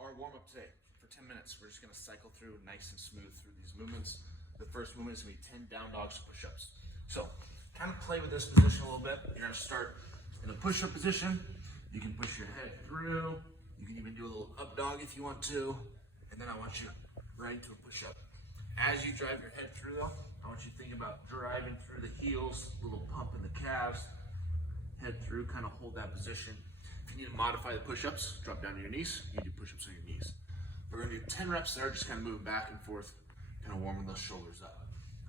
our warm-up today for 10 minutes. We're just gonna cycle through nice and smooth through these movements. The first movement is gonna be 10 down dogs to push-ups. So kind of play with this position a little bit. You're gonna start in a push-up position. You can push your head through. You can even do a little up dog if you want to. And then I want you right into a push-up. As you drive your head through though, I want you to think about driving through the heels, a little pump in the calves, head through, kind of hold that position. If you need to modify the push-ups, drop down to your knees, you do push-ups on your knees. We're gonna do 10 reps there, just kind of moving back and forth, kind of warming those shoulders up.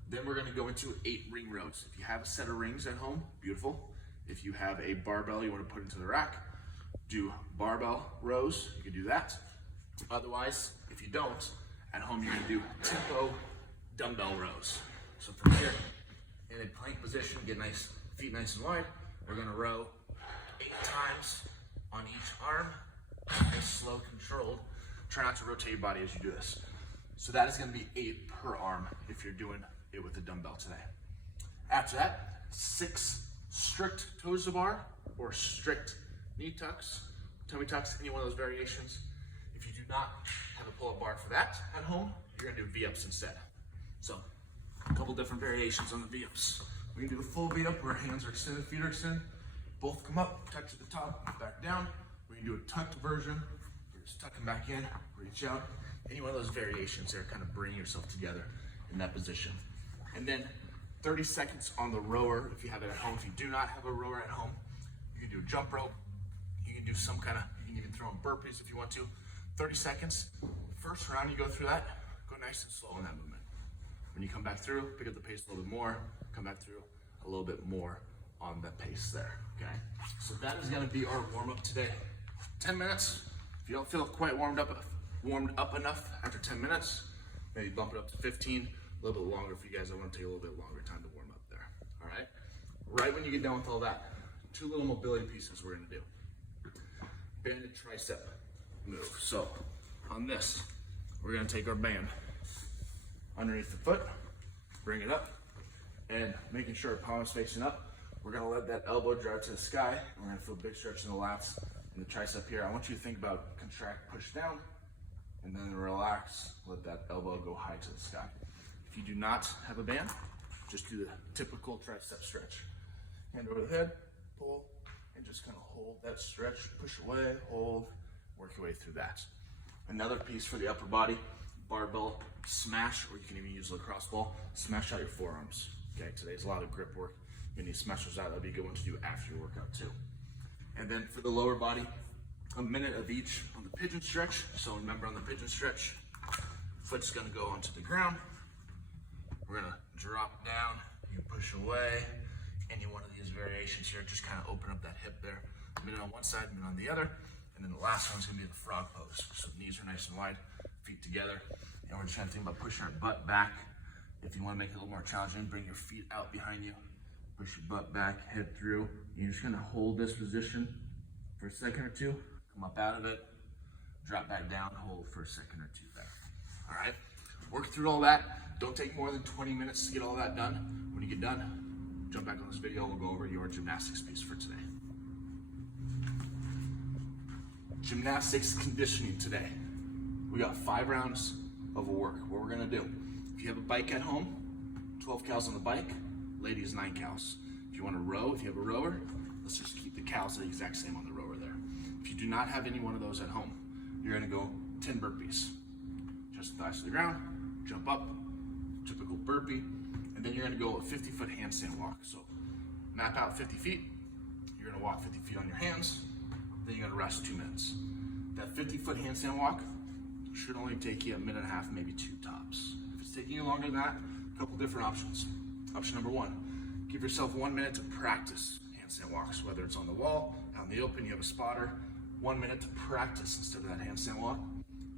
Then we're gonna go into 8 ring rows. If you have a set of rings at home, beautiful. If you have a barbell you wanna put into the rack, do barbell rows, you can do that. Otherwise, if you don't, at home you're gonna do tempo dumbbell rows. So from here, in a plank position, get nice, feet nice and wide, we're gonna row 8 times on each arm, nice, slow, controlled. Try not to rotate your body as you do this. So that is gonna be 8 per arm if you're doing it with a dumbbell today. After that, 6 strict toes to bar or strict knee tucks, tummy tucks, any one of those variations. If you do not have a pull-up bar for that at home, you're gonna do V-ups instead. So, a couple different variations on the V-ups. We can do the full V-up where hands are extended, feet are extended. Both come up, touch at the top, back down. We can do a tucked version. You're just tucking back in, reach out. Any one of those variations there, kind of bring yourself together in that position. And then 30 seconds on the rower if you have it at home. If you do not have a rower at home, you can do a jump rope. You can do some kind of, you can even throw in burpees if you want to. 30 seconds. First round you go through that, go nice and slow in that movement. When you come back through, pick up the pace a little bit more, come back through a little bit more on the pace there, okay? So that is gonna be our warm-up today. 10 minutes. If you don't feel quite warmed up enough after 10 minutes, maybe bump it up to 15, a little bit longer for you guys that want to take a little bit longer time to warm up there, all right? Right when you get done with all that, 2 little mobility pieces we're gonna do. Banded tricep move. So on this, we're gonna take our band underneath the foot, bring it up, and making sure our palm is facing up. We're gonna let that elbow drive to the sky. We're gonna feel a big stretch in the lats and the tricep here. I want you to think about contract, push down, and then relax, let that elbow go high to the sky. If you do not have a band, just do the typical tricep stretch. Hand over the head, pull, and just kind of hold that stretch, push away, hold, work your way through that. Another piece for the upper body, barbell smash, or you can even use a lacrosse ball, smash out your forearms. Okay, today's a lot of grip work. You need to smash those out. That'd be a good one to do after your workout too. And then for the lower body, a minute of each on the pigeon stretch. So remember on the pigeon stretch, foot's gonna go onto the ground. We're gonna drop down, you push away. Any one of these variations here, just kind of open up that hip there. A minute on one side, a minute on the other. And then the last one's gonna be the frog pose. So knees are nice and wide, feet together. And we're just trying to think about pushing our butt back. If you wanna make it a little more challenging, bring your feet out behind you. Push your butt back, head through. You're just gonna hold this position for a second or two, come up out of it, drop back down, hold for a second or two there. All right, work through all that. Don't take more than 20 minutes to get all that done. When you get done, jump back on this video, we'll go over your gymnastics piece for today. Gymnastics conditioning today. We got 5 rounds of work. What we're gonna do, if you have a bike at home, 12 cows on the bike, ladies 9 cows. If you wanna row, if you have a rower, let's just keep the cows the exact same on the rower there. If you do not have any one of those at home, you're gonna go 10 burpees. Just thighs to the ground, jump up, typical burpee, and then you're gonna go a 50-foot handstand walk. So map out 50 feet, you're gonna walk 50 feet on your hands, then you're gonna rest 2 minutes. That 50-foot handstand walk should only take you a minute and a half, maybe 2 tops. If it's taking you longer than that, a couple different options. Option number 1, give yourself 1 minute to practice handstand walks, whether it's on the wall, out in the open, you have a spotter. 1 minute to practice instead of that handstand walk.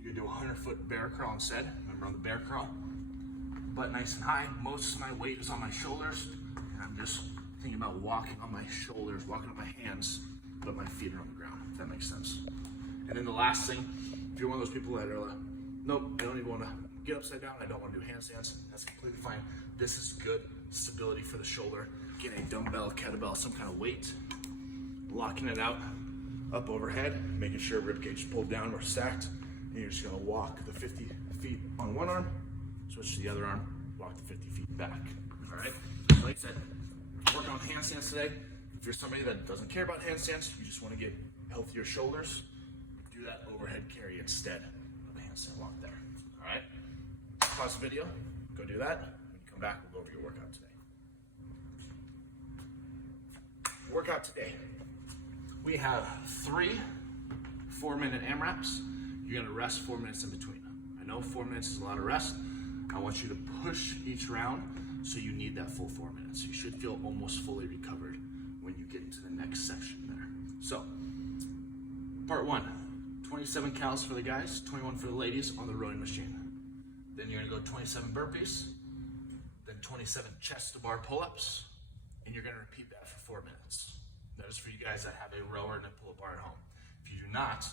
You're gonna do a 100-foot bear crawl instead. Remember on the bear crawl, butt nice and high. Most of my weight is on my shoulders, and I'm just thinking about walking on my shoulders, walking on my hands, but my feet are on the ground, if that makes sense. And then the last thing, if you're one of those people that are like, nope, I don't even wanna get upside down, I don't wanna do handstands, that's completely fine. This is good stability for the shoulder. Getting a dumbbell, kettlebell, some kind of weight, locking it out, up overhead, making sure rib cage is pulled down or stacked, and you're just gonna walk the 50 feet on one arm, switch to the other arm, walk the 50 feet back. All right, so like I said, work on handstands today. If you're somebody that doesn't care about handstands, you just wanna get healthier shoulders, do that overhead carry instead of a handstand walk there. All right, pause the video, go do that. When you come back, we'll go over your workout today. Workout today, we have 3 4-minute AMRAPs. You're gonna rest 4 minutes in between. I know 4 minutes is a lot of rest. I want you to push each round, so you need that full 4 minutes. You should feel almost fully recovered when you get into the next section there. So, part 1, 27 cals for the guys, 21 for the ladies on the rowing machine. Then you're gonna go 27 burpees, then 27 chest to bar pull-ups, and you're gonna repeat that for 4 minutes. That is for you guys that have a rower and a pull-up bar at home. If you do not,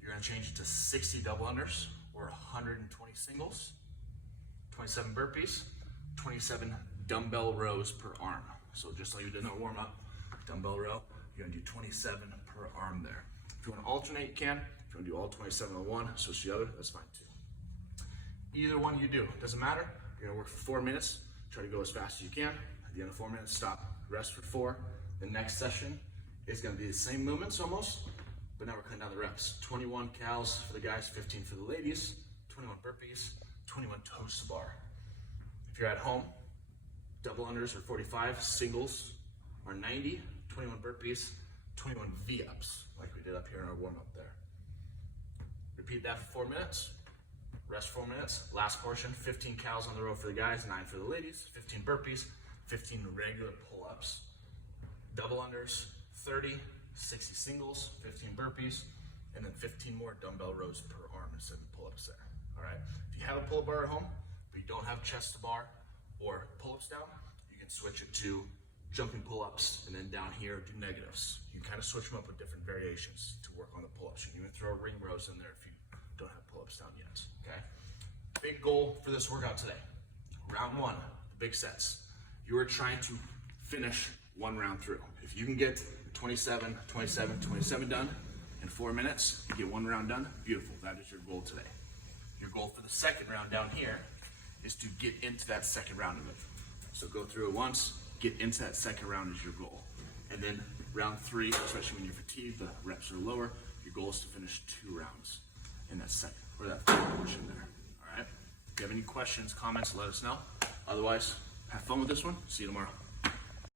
you're gonna change it to 60 double unders or 120 singles, 27 burpees, 27 dumbbell rows per arm. So just like you did in our warm-up, dumbbell row, you're gonna do 27 per arm there. If you wanna alternate, you can. If you wanna do all 27 on one, switch to the other, that's fine too. Either one you do, doesn't matter. You're gonna work for 4 minutes, try to go as fast as you can. At the end of 4 minutes, stop, rest for 4. The next session is gonna be the same movements almost, but now we're cutting down the reps. 21 cals for the guys, 15 for the ladies, 21 burpees, 21 toes to bar. If you're at home, double unders are 45, singles are 90, 21 burpees, 21 V-ups, like we did up here in our warm-up there. Repeat that for 4 minutes, rest 4 minutes. Last portion, 15 cals on the row for the guys, 9 for the ladies, 15 burpees, 15 regular pull-ups. Double unders, 30, 60 singles, 15 burpees, and then 15 more dumbbell rows per arm instead of pull-ups there. All right, if you have a pull-up bar at home, but you don't have chest to bar or pull-ups down, you can switch it to jumping pull-ups, and then down here, do negatives. You can kind of switch them up with different variations to work on the pull-ups. You can even throw ring rows in there if you don't have pull-ups down yet, okay? Big goal for this workout today. Round 1, the big sets. You are trying to finish one round through. If you can get 27, 27, 27 done in 4 minutes, you get one round done, beautiful. That is your goal today. Your goal for the second round down here is to get into that second round of it. So go through it once, get into that second round is your goal. And then round 3, especially when you're fatigued, the reps are lower, your goal is to finish 2 rounds in that second, or that third portion there, all right? If you have any questions, comments, let us know. Otherwise, have fun with this one. See you tomorrow.